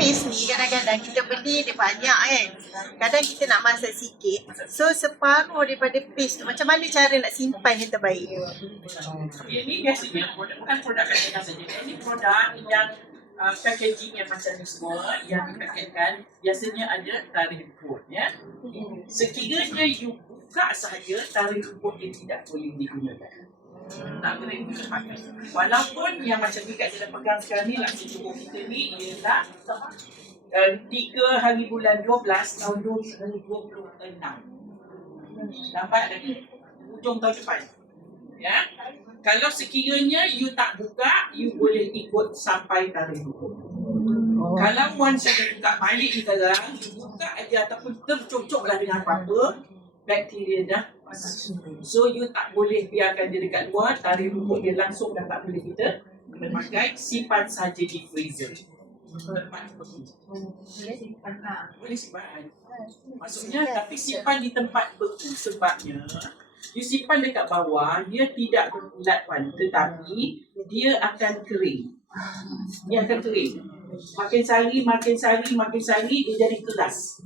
paste ni kadang-kadang kita beli dia banyak kan. Kadang kita nak masak sikit. So separuh daripada paste tu macam mana cara nak simpan yang terbaik? Ini biasanya bukan produk katakan saja. Ini produk yang packaging yang macam ni semua yang dipaketkan biasanya ada tarikh kod ya. Sekiranya you buka sahaja tarikh kod dia tidak boleh digunakan. Tak boleh dipakai. Walaupun yang macam ni kat dalam pegang sekarang ni langsung cukup kita ni ialah 3 hari bulan 12 tahun 2026. Lambat lagi. Hujung tahun depan. Ya. Kalau sekiranya you tak buka, you boleh ikut sampai tarikh hukum. Kalau once you buka balik sekarang, you buka aja ataupun tercocoklah dengan apa-apa, bakteria dah masuk. So you tak boleh biarkan dia dekat luar, tarikh hukum dia langsung dah tak boleh kita pakai, simpan saja di freezer. Boleh simpan. Maksudnya tapi simpan di tempat beku sebabnya you simpan dekat bawah, dia tidak berbulat wan, tetapi dia akan kering. Dia akan kering. Makin sari, dia jadi keras.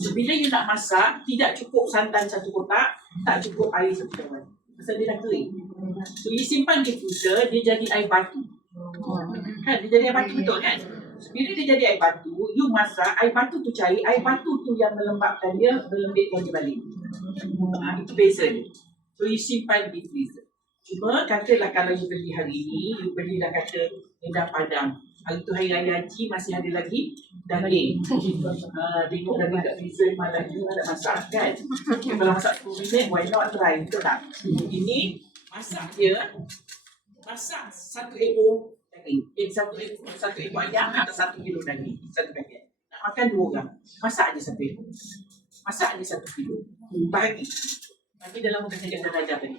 So, bila you nak masak, tidak cukup santan 1 kotak, tak cukup air 1 cawan. Pasal dia dah kering. So, you simpan di freezer, dia jadi air batu. Kan, dia jadi air batu betul kan? So, bila dia jadi air batu, you masak, air batu tu cair, air batu tu yang melembabkan dia, melembikkan dia balik. Itu beza dia. So you simpan di freezer. Cuma katalah kalau you beli hari ni, you belilah kata rendang padang. Hari tu hari raya haji masih ada lagi daging. Tengok daging kat freezer malam you nak masak kan. Kalau masak 10 minit, why not try, betul tak? Ini masak dia, masak 1 ekor daging. 1 ekor ayam atau 1 kilo daging, 1 paket. Nak makan 2 orang, masak je 1 ekor. Masak je 1 kilo. Bagi dalam bekas yang kita ajar tadi.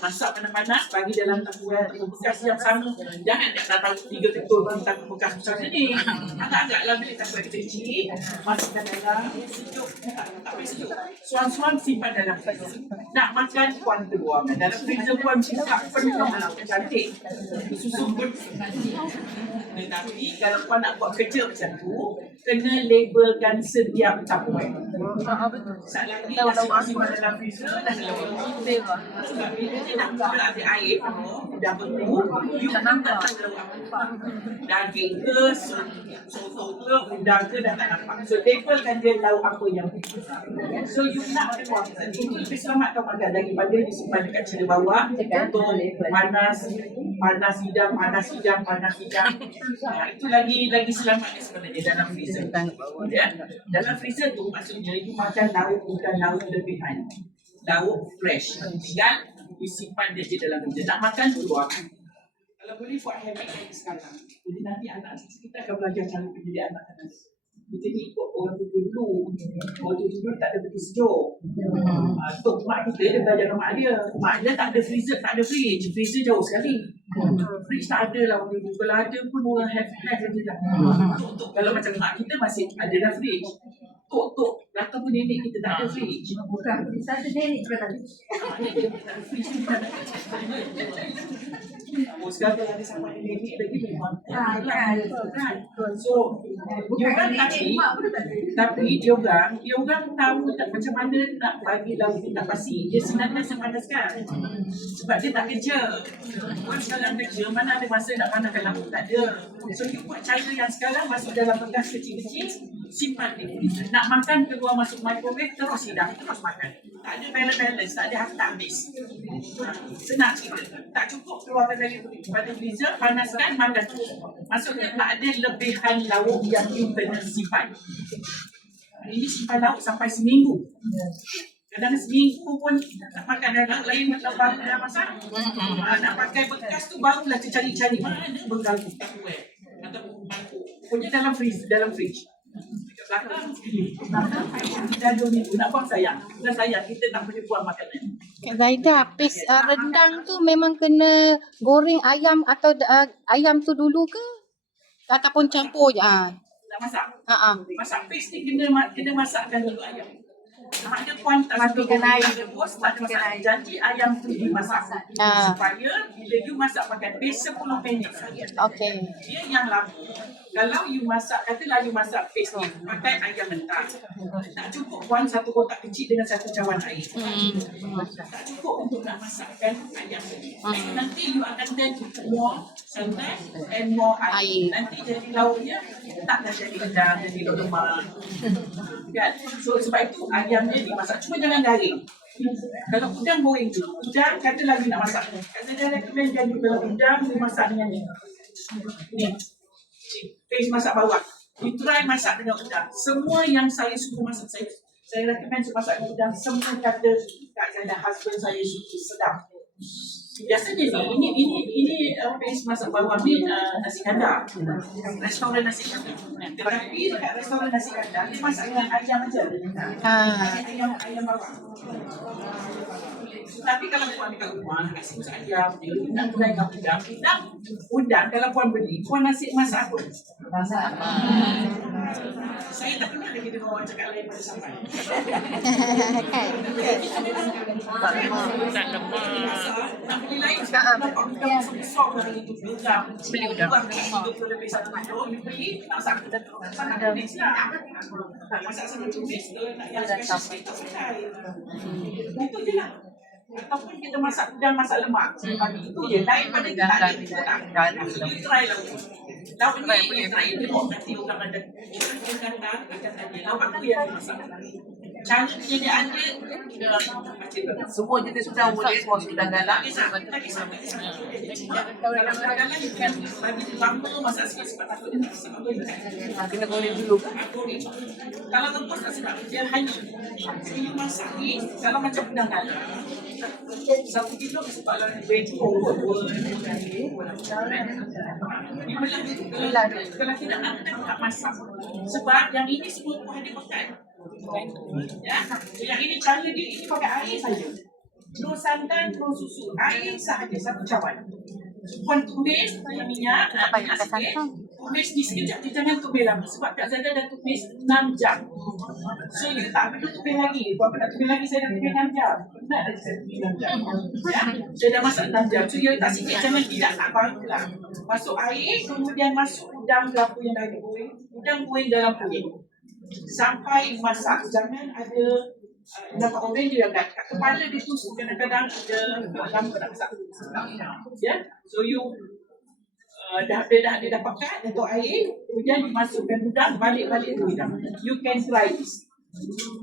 Masak panas-panas, bagi dalam tahu bekas yang sama. Jangan nak tahu 3 ketul tahu bekas besar ni. Agak-agaklah bila tahu kecil, masukkan dalam sejuk. Tak payah sejuk. Suan-suan simpan dalam freezer. Nak makan puan keluar. Dalam freezer puan buka penuh cantik. Susu pun. Tetapi kalau puan nak buat kerja macam tu, kena labelkan setiap tapuan. Saat lagi nasi simpan dalam freezer dan sebab bila dia nak buka ada air penuh, dah beku, you tak tahu apa. Daging ke, soto ke, udang ke, dah tak nampak. So, labelkan dia tahu apa yang so, you nak keluar. Itu lebih selamat kau makan daripada disimpan dekat celah bawah untuk panas hidang. Itu lagi selamat sebenarnya dalam freezer. Ya? Dalam freezer tu maksudnya you makan lauk bukan lauk lebihan. Lauk fresh. Tinggal disimpan dia je dalam freezer. Nak makan keluar. Kalau boleh buat habit lagi sekarang. Jadi nanti anak cucu kita akan belajar cara pendidik anak kan. Kita ni ikut orang tu dulu. Orang tu dulu tak ada betul sejuk. Tok mak kita dia belajar dengan mak dia. Mak dia tak ada freezer, tak ada fridge. Freezer jauh sekali. Fridge tak ada lah. Kalau ada pun orang have je lah. Tok kalau macam mak kita masih ada dah fridge. Tok ataupun nenek kita tak ada fridge. Bukan, satu nenek juga tak ada. Nenek tak ada fridge. Sekarang ada sama nenek lagi memang. Kan? So, dia orang tapi dia orang tahu tak macam mana nak bagi lauk tak pasti. Dia sebenarnya sepanaskan. Sebab dia tak kerja. Orang sekarang kerja, mana ada masa nak panaskan lauk, tak ada. So, dia buat cara yang sekarang masuk dalam bekas kecil-kecil, simpan di freezer. Nak makan keluar masuk microwave, terus hidang, terus makan. Tak ada balance, tak ada tak habis. Senang cerita. Tak cukup keluarkan dari freezer, panaskan, makan. Maksudnya tak ada lebihan lauk yang you kena simpan. Ini simpan lauk sampai seminggu. Kadang seminggu pun nak makan lauk lain macam baru dah masak. Nak pakai bekas tu barulah cari-cari mana bergaluk ataupun mangkuk. Pokoknya dalam fridge. Belakang dah 2 minggu nak buang sayang. Bukan sayang, kita tak boleh buang makanan. Kak Zaida, paste rendang tu memang kena goreng ayam atau ayam tu dulu ke? Ataupun campur je? Nak masak? Masak paste ni kena masakkan dulu ayam. Ada puan tak matikan air. Masak janji ayam tu dimasak. Supaya bila you masak pakai paste 10 minit saja. Okey. Dia yang lama Kalau you masak, katalah you masak paste ni, pakai ayam mentah. Tak cukup puan satu kotak kecil dengan satu cawan air. Tak cukup untuk nak masakkan ayam tadi. Nanti you akan tend to put more santan and more air. Nanti jadi lauknya taklah jadi udang, jadi lemak. Kan? So sebab itu ayamnya dimasak. Cuma jangan garing. Kalau udang goreng tu, udang katalah you nak masak. Saya recommend kan you kalau udang you masak dengan ni. Paste masak bawang. You try masak dengan udang. Semua yang saya suka masak, saya recommend masak dengan udang. Semua kata kat saya dan husband saya suka sedap. Biasanya ini paste masak bawang ni nasi kandar. Restoran nasi kandar. Tetapi dekat restoran nasi kandar dia masak dengan ayam aja. Ayam bawang. Tapi kalau puan dekat rumah kasi masak ayam, dia nak gunakan udang kalau puan beli, puan nasi masak apa? Saya tak pernah lagi dengar orang cakap lain pada sampai. Nak beli lain sekarang dapat udang besar dari itu udang. Beli udang. 20 lebih 1 kilo, you beli masak sama tumis lah. Masak sama tumis tu nak yang special sikit tak pakai. Itu je lah. Ataupun kita masak udang, masak lemak. Itu je. Lain pada kita tak ada. Kita tak. You try lah. Lauk ni, try tengok nanti orang ada. Orang kata, akan tanya. Lauk apa yang dimasak? Cara penyediaan dia, Semua jenis udang boleh, semua udang galang. kalau udang galang, you kan bagi lama masak sikit sebab takut dia tak sedap. Kena goreng dulu. Kalau rebus tak sedap, dia hanyut. So you masak ni, kalau macam udang galang, 1 kilo sebab lah ready for work. You belah kalau tidak nak masak. Sebab yang ini semua Tuhan dia pakai. Ya, yang ini cara dia ini pakai air saja. No santan, no susu. Air sahaja, 1 cawan. Puan tumis dengan minyak, tumis ni sekejap, dia jangan tumis lama. Sebab Kak Zaida dah tumis 6 jam. So, you tak perlu tumis lagi. Buat apa nak tumis lagi, saya dah tumis 6 jam. Benar dah saya tumis 6 jam. Ya, saya dah masak 6 jam. So, you tak sikit, jangan tidak nak bangklah. Masuk air, kemudian masuk udang kelapa yang dah digoreng. Udang goreng dalam kulit. Sampai masak, jangan ada dapat orang dia kat kepala dia tu kadang-kadang ada dalam nak masak. Ya, so you dah dapatkan untuk air, kemudian dimasukkan udang, balik-balik tu udang. You can try this.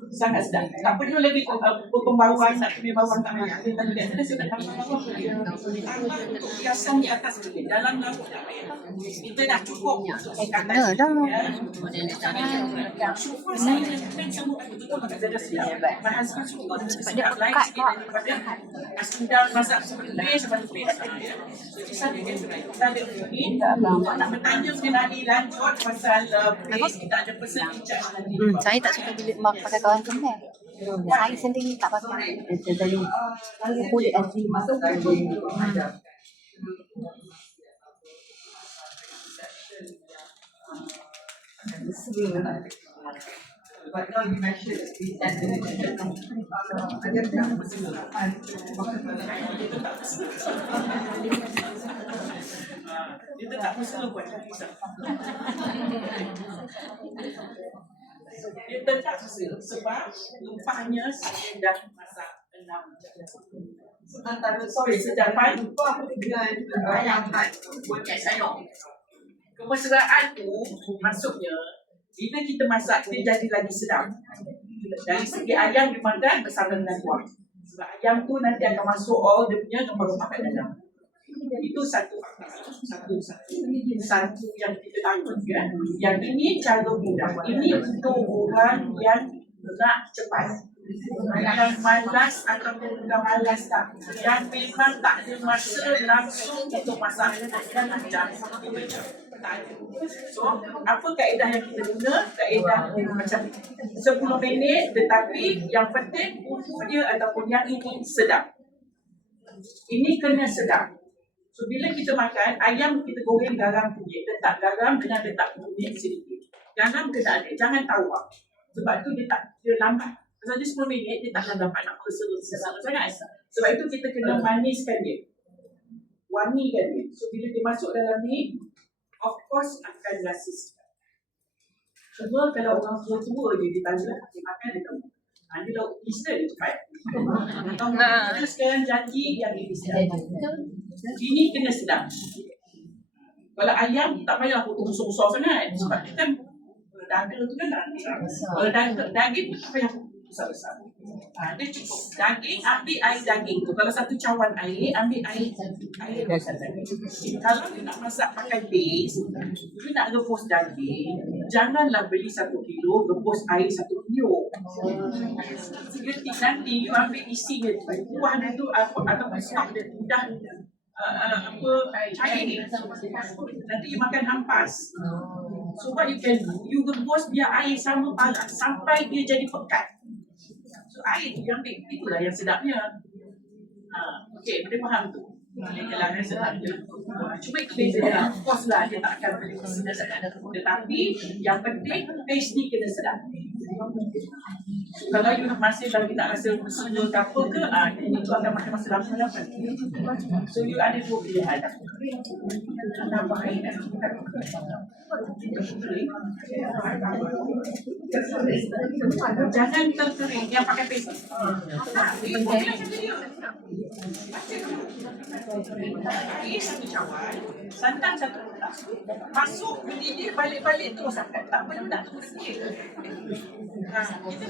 Sangat sedap. Tak perlu lagi potong bawang, nak tumis bawang tak payah. Dia tadi dia sudah tambah bawang. Tambah untuk hiasan di atas kulit. Dalam lauk tak payah. Kita dah cukup untuk sikatan. Syukur saya kan semua betul makan saya sedap. My husband suka sedap lain sikit daripada asindang masak seperti biasa. Jadi saya kan kita ada ini nak bertanya mengenai lanjut pasal paste, kita ada pesan bincang nanti. Saya tak suka bila mak pakai kawan kemen. Saya sendiri tak pakai. Kulit asli masuk But now you mentioned the Kita tak perlu buat kisah. Dia tetap hasil sebab lupanya saya dah masak 6 jam. Sedapan dengan ayam buat sayur. Kemesraan tu maksudnya bila kita masak dia jadi lagi sedap. Dari segi ayam dimakan bersama dengan kuah. Sebab ayam tu nanti akan masuk all dia punya rempah-rempah kat dalam. Itu satu faktor. Satu yang kita takutkan. Yang ini cara mudah. Ini untuk orang yang nak cepat. Yang malas ataupun bukan malas tak. Yang memang tak ada masa langsung untuk masak. Dan macam so, apa kaedah yang kita guna? Kaedah macam 10 minit tetapi yang penting bumbu dia ataupun yang ini sedap. Ini kena sedap. So, bila kita makan, ayam kita goreng garam kunyit. Letak garam dengan letak kunyit sedikit. Garam kena ada, jangan tawar. Sebab tu dia lambat. Pasal dia 10 minit, dia tak dapat nak berseru-seru sangat. Sebab itu kita kena maniskan dia. Wangikan dia. So, bila dia masuk dalam ni, of course akan rasa sedap. Cuma kalau orang tua-tua je dia tanya, dia makan dia tahu. Dia lauk Easter dia cepat. Kita sekarang janji yang ini sedap. Ini kena sedap. Kalau ayam tak payah potong besar-besar sangat. Sebab dia kan dada tu kan kalau daging tu tak payah besar-besar. Dia cukup daging, ambil air daging tu. Kalau satu cawan air, ambil air besar daging. Kalau you nak masak pakai base, you nak rebus daging, janganlah beli 1 kilo, rebus air 1 kilo. Nanti you ambil isinya tu, kuah dia tu ataupun stok dia tu dah cair ni. Nanti you makan hampas. So what you can do, you rebus biar air sama panas sampai dia jadi pekat. So air tu yang ambil, itulah yang sedapnya. Okey, boleh faham tu? Kalau yang sedapnya. Cuma itu beza dia. Of course lah, dia tak akan boleh sedap. Tetapi yang penting, taste ni kena sedap. So, kalau you masih lagi tak rasa semua ke apa ke, ini tu akan makan masa lama-lama. So you ada 2 pilihan. Tambah air dan jangan terkering yang pakai paste. Air 1 cawan, santan 1 gelas. Masuk mendidih balik-balik terus akan. Tak perlu nak tunggu sikit. Kita